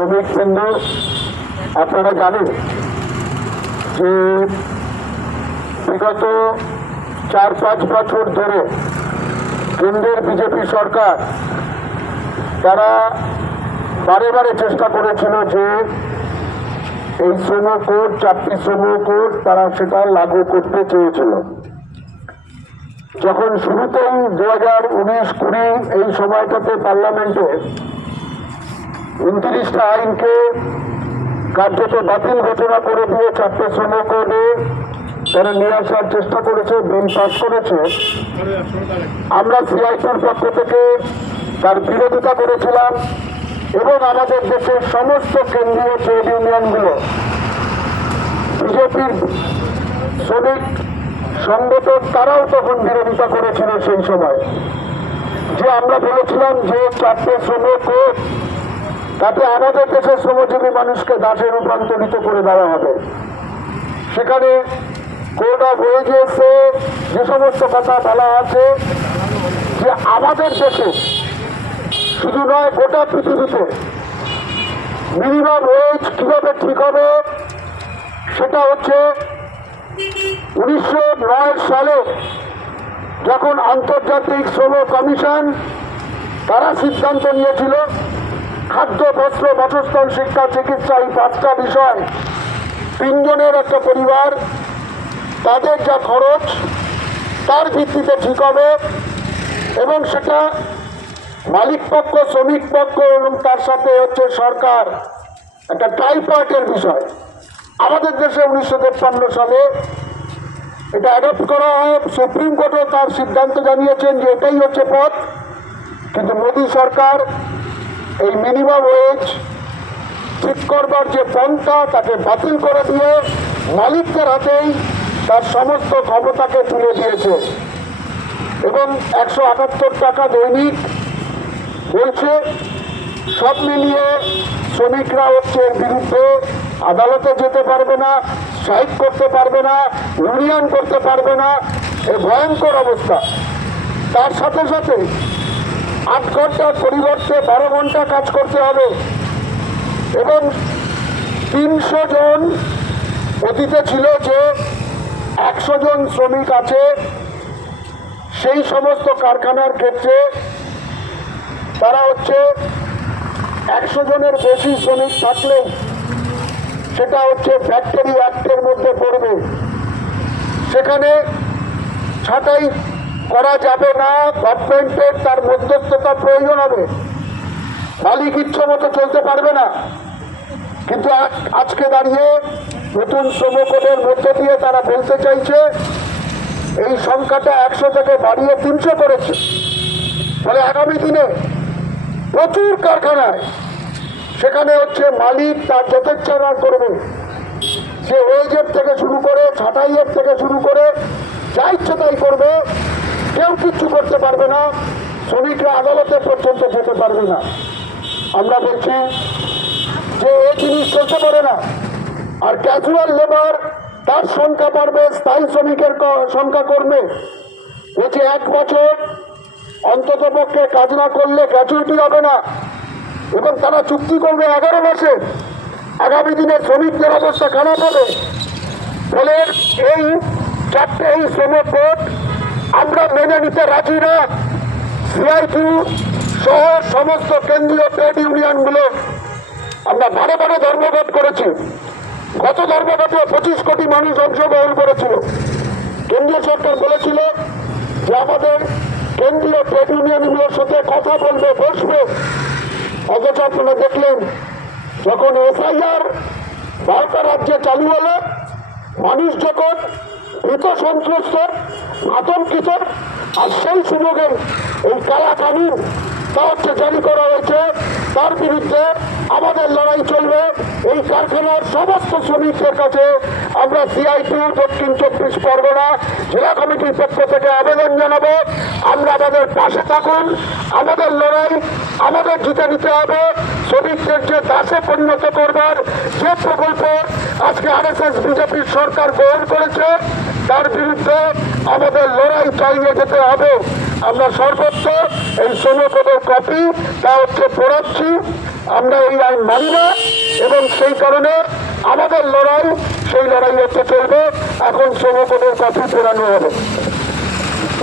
শ্রমিক কেন্দ্র আপনারা জানেন যে বিগত চার পাঁচ বছর ধরে কেন্দ্রের বিজেপি সরকার তারা বারে বারে চেষ্টা করেছিল যে এই শ্রম কোড, চারটি শ্রম কোড তারা সেটা লাগু করতে চেয়েছিল। যখন শুরুতেই দু হাজার উনিশ কুড়ি এই সময়টাতে পার্লামেন্টে উনত্রিশটা আইনকে কার্যত বাতিল ঘোষণা করে দিয়ে চারটে শ্রম কোডে তারা নিয়ে আসার চেষ্টা করেছে বিল পাস করেছে। আমরা সিআইটির পক্ষ থেকে তার বিরোধিতা করেছিলাম এবং আমাদের দেশের সমস্ত কেন্দ্রীয় ট্রেড ইউনিয়নগুলো, বিজেপির শ্রমিক সংগঠন তারাও তখন বিরোধিতা করেছিল সেই সময়। যে আমরা বলেছিলাম যে চারটে শ্রমিক তাতে আমাদের দেশের শ্রমজীবী মানুষকে দাসে রূপান্তরিত করে দেওয়া হবে। সেখানে কোড অফ ওয়েজেসে যে সমস্ত কথা বলা আছে, যে আমাদের দেশে শুধু নয়, গোটা পৃথিবীতে মিনিমাম ওয়েজ কীভাবে ঠিক হবে, সেটা হচ্ছে উনিশশো নয় সালে যখন আন্তর্জাতিক শ্রম কমিশন তারা সিদ্ধান্ত নিয়েছিল খাদ্য বস্ত্র বাসস্থান শিক্ষা, চিকিৎসা, এই পাঁচটা বিষয় তিনজনের একটা পরিবার, তাদের যা খরচ, তার ভিত্তিতে ঠিক হবে এবং সেটা মালিক পক্ষ, শ্রমিক পক্ষ এবং তার সাথে হচ্ছে সরকার একটা টাইপার্টের বিষয়। আমাদের দেশে উনিশশো তেপ্পান্ন সালে এটা অ্যাডপ্ট করা হয়। সুপ্রিম কোর্টও তার সিদ্ধান্ত জানিয়েছেন যে এটাই হচ্ছে পথ। কিন্তু মোদী সরকার এই মিনিমাম ওয়েজ ঠিক করবার যে পন্থা, তাকে বাতিল করে দিয়ে মালিকদের হাতেই তার সমস্ত ক্ষমতাকে তুলে দিয়েছে। এবং একশো আটাত্তর টাকা দৈনিক বলছে, সব মিলিয়ে শ্রমিকরা হচ্ছে বিরুদ্ধে আদালতে যেতে পারবে না, স্ট্রাইক করতে পারবে না ইউনিয়ন করতে পারবে না, এ ভয়ঙ্কর অবস্থা। তার সাথে সাথে আট ঘণ্টার পরিবর্তে বারো ঘণ্টা কাজ করতে হবে। এবং তিনশো জন অতীতে ছিল যে একশো জন শ্রমিক আছে, সেই সমস্ত কারখানার ক্ষেত্রে তারা হচ্ছে একশো জনের বেশি শ্রমিক থাকলেই সেটা হচ্ছে ফ্যাক্টরি অ্যাক্টের মধ্যে পড়বে। সেখানে ছাঁটাই করা যাবে না গভর্নমেন্টের তার মধ্যস্থতার প্রয়োজন হবে। মালিক ইচ্ছে মতো চলতে পারবে না। কিন্তু আজকে দাঁড়িয়ে নতুন শ্রম কোডের মধ্য দিয়ে তারা বলতে চাইছে, এই সংখ্যাটা একশো থেকে বাড়িয়ে তিনশো করেছে। ফলে আগামী দিনে প্রচুর কারখানায় সেখানে হচ্ছে মালিক তার যথেচ্ছার করবে। সে ওয়েজের থেকে শুরু করে ছাঁটাইয়ের থেকে শুরু করে, যা ইচ্ছে তাই করবে। কেউ কিচ্ছু করতে পারবে না, শ্রমিকরা আদালতে পর্যন্ত যেতে পারবে না। আমরা বলছি যে এই জিনিস চলতে পারে না। আর ক্যাজুয়াল লেবার তার সংখ্যা বাড়বে, স্থায়ী শ্রমিকের সংখ্যা কমবে। বলছে এক বছর অন্তত পক্ষে কাজ না করলে গ্র্যাচুইটি হবে না। এবং তারা চুক্তি করবে এগারো মাসে। আগামী দিনে শ্রমিকদের অবস্থা খারাপ হবে। ফলে এই চারটে এই শ্রম কোড আমরা মেনে নিতে রাজি না। সিআইটি সহ সমস্ত কেন্দ্রীয় ট্রেড ইউনিয়নগুলো আমরা বারে বারে ধর্মঘট করেছি। গত ধর্মঘটে পঁচিশ কোটি মানুষ অংশগ্রহণ করেছিল। কেন্দ্রীয় সরকার বলেছিল যে আমাদের কেন্দ্রীয় ট্রেড ইউনিয়নগুলোর সাথে কথা বলবে, বসবে। অথচ আপনারা দেখলেন, যখন এসআইআর বারোটা রাজ্যে চালু হলো মানুষ যখন ভীত সন্ত্রস্ত, আতঙ্কিত, আর সেই সুযোগে এই কালা কানুন তা হচ্ছে জারি করা হয়েছে। তার বিরুদ্ধে আমাদের লড়াই চলবে। এই কারখানার সমস্ত শ্রমিকদের কাছে আমরা সিআইটি, দক্ষিণ চব্বিশ পরগনা জেলা কমিটির পক্ষ থেকে আবেদন জানাব। আমরা আমাদের পাশে থাকুন, আমাদের লড়াই, আমাদের জিতে নিতে হবে। শ্রমিকদের যে দাসে পরিণত করবার যে প্রকল্প আজকে আরএসএস, বিজেপির সরকার গ্রহণ করেছে, তার বিরুদ্ধে আমাদের লড়াই চালিয়ে যেতে হবে। আমরা সর্বোচ্চ এই শ্রমকোদের কপি তা হচ্ছে পড়াচ্ছি। আমরা এই আইন মানি না এবং সেই কারণে আমাদের লড়াই, সেই লড়াই হচ্ছে চলবে। এখন শ্রমকোটের কপি পড়ানো হবে।